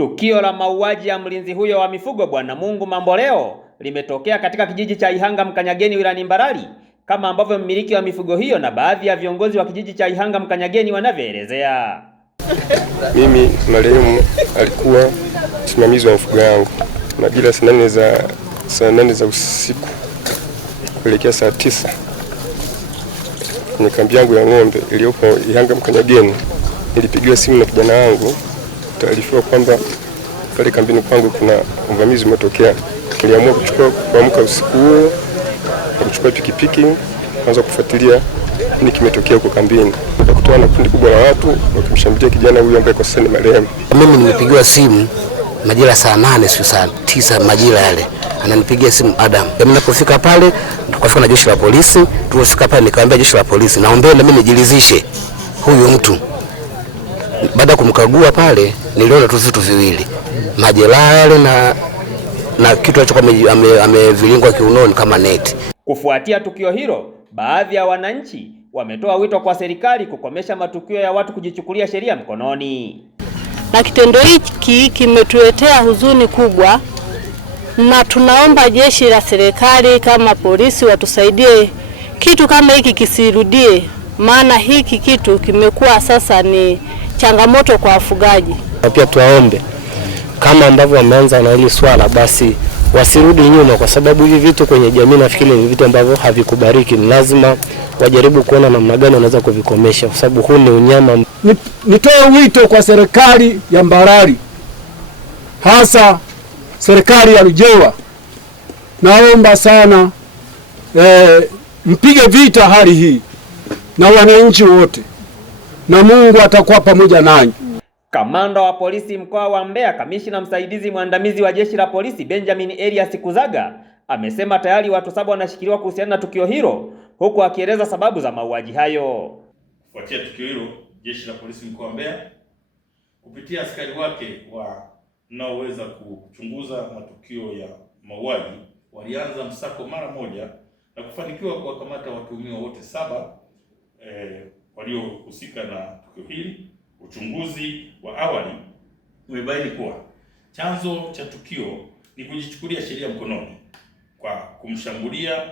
Tukio la mauaji ya mlinzi huyo wa mifugo Bwana Mungu Mamboleo limetokea katika kijiji cha Ihanga Mkanyageni wilayani Mbarali, kama ambavyo mmiliki wa mifugo hiyo na baadhi ya viongozi wa kijiji cha Ihanga Mkanyageni wanavyoelezea. Mimi marehemu alikuwa msimamizi wa mifugo yangu. Majira saa nane za usiku kuelekea saa 9 kwenye kambi yangu ya ng'ombe iliyopo Ihanga Mkanyageni, nilipigiwa simu na kijana wangu taarifiwa kwamba pale kambini kwangu kuna uvamizi umetokea. Niliamua kuamka usiku huo na kuchukua pikipiki kuanza kufuatilia nini kimetokea huko kambini. Nikakutana na kundi kubwa la watu wakimshambulia kijana huyu ambaye kwa sasa ni marehemu. Mimi nimepigiwa simu majira saa 8 sio saa 9 majira yale. Ananipigia simu Adam. Mimi nilipofika pale tukafika na jeshi la polisi. Tulipofika pale nikamwambia jeshi la polisi, naomba na mimi nijilizishe huyu mtu. Baada ya kumkagua pale niliona tu vitu viwili. Majeraha yale na kitu alichokuwa amevilingwa kiunoni kama neti. Kufuatia tukio hilo, baadhi ya wananchi wametoa wito kwa serikali kukomesha matukio ya watu kujichukulia sheria mkononi. Na kitendo hiki kimetuletea huzuni kubwa, na tunaomba jeshi la serikali kama polisi watusaidie kitu kama hiki kisirudie, maana hiki kitu kimekuwa sasa ni changamoto kwa wafugaji. Pia tuwaombe kama ambavyo wameanza na hili swala, basi wasirudi nyuma, kwa sababu hivi vitu kwenye jamii nafikiri ni vitu ambavyo havikubariki. Ni lazima wajaribu kuona namna gani wanaweza kuvikomesha, kwa sababu huu ni unyama. Nitoe wito kwa serikali ya Mbarali, hasa serikali ya Lujewa, naomba sana mpige vita hali hii na wananchi wote, na Mungu atakuwa pamoja nanyi. Kamanda wa polisi mkoa wa Mbeya, kamishna msaidizi mwandamizi wa jeshi la polisi Benjamin Elias Kuzaga amesema tayari watu 7 wanashikiliwa kuhusiana na tukio hilo, huku akieleza sababu za mauaji hayo. Kufuatia tukio hilo, jeshi la polisi mkoa wa Mbeya kupitia askari wake wanaoweza kuchunguza matukio ya mauaji walianza msako mara moja na kufanikiwa kuwakamata watuhumiwa wote 7 waliohusika na tukio hili. Uchunguzi wa awali umebaini kuwa chanzo cha tukio ni kujichukulia sheria mkononi kwa kumshambulia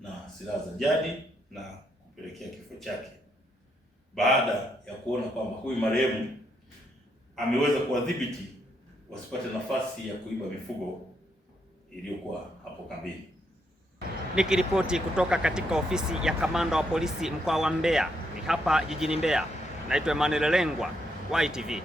na silaha za jadi na kupelekea kifo chake, baada ya kuona kwamba huyu marehemu ameweza kuwadhibiti wasipate nafasi ya kuiba mifugo iliyokuwa hapo kambini. Nikiripoti kutoka katika ofisi ya kamanda wa polisi mkoa wa Mbeya, ni hapa jijini Mbeya. Naitwa Emmanuel Lengwa, YTV.